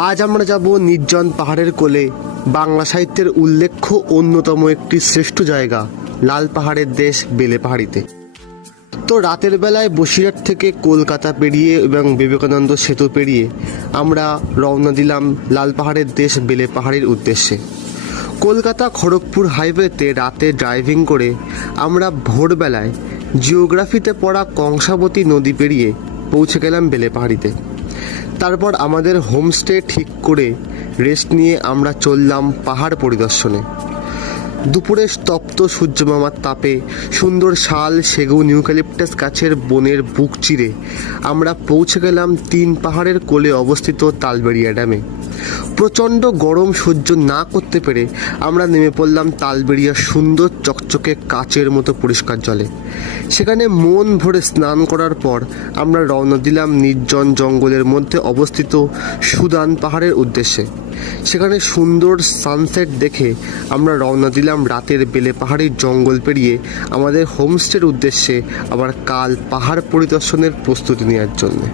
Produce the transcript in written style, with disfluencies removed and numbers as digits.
আজ আমরা যাব নির্জন পাহাড়ের কোলে, বাংলা সাহিত্যের উল্লেখ্য অন্যতম একটি শ্রেষ্ঠ জায়গা লাল পাহাড়ের দেশ বেলেপাহাড়িতে। তো রাতের বেলায় বসিরহাট থেকে কলকাতা পেরিয়ে এবং বিবেকানন্দ সেতু পেরিয়ে আমরা রওনা দিলাম লাল পাহাড়ের দেশ বেলেপাহাড়ির উদ্দেশ্যে। কলকাতা খড়গপুর হাইওয়েতে রাতে ড্রাইভিং করে আমরা ভোরবেলায় জিওগ্রাফিতে পড়া কংসাবতী নদী পেরিয়ে পৌঁছে গেলাম বেলেপাহাড়িতে। তারপর আমাদের হোমস্টে ঠিক করে রেস্ট নিয়ে আমরা চললাম পাহাড় পরিদর্শনে। দুপুরে স্তপ্ত সূর্যমামার তাপে সুন্দর শাল, সেগুন, ইউক্যালিপটাস গাছের বনের বুক চিরে আমরা পৌঁছে গেলাম 3 পাহাড়ের কোলে অবস্থিত তালবেড়িয়া ড্যামে। প্রচণ্ড গরম সহ্য না করতে পেরে আমরা নেমে পড়লাম তালবেড়িয়ার সুন্দর চকচকে কাচের মতো পরিষ্কার জলে। সেখানে মন ভরে স্নান করার পর আমরা রওনা দিলাম নির্জন জঙ্গলের মধ্যে অবস্থিত সুদান পাহাড়ের উদ্দেশ্যে। সেখানে সুন্দর সানসেট দেখে আমরা রওনা দিলাম রাতের বেলেপাহাড়ির জঙ্গল পেরিয়ে আমাদের হোমস্টের উদ্দেশ্যে, আবার কাল পাহাড় পরিদর্শনের প্রস্তুতি নেওয়ার জন্যে।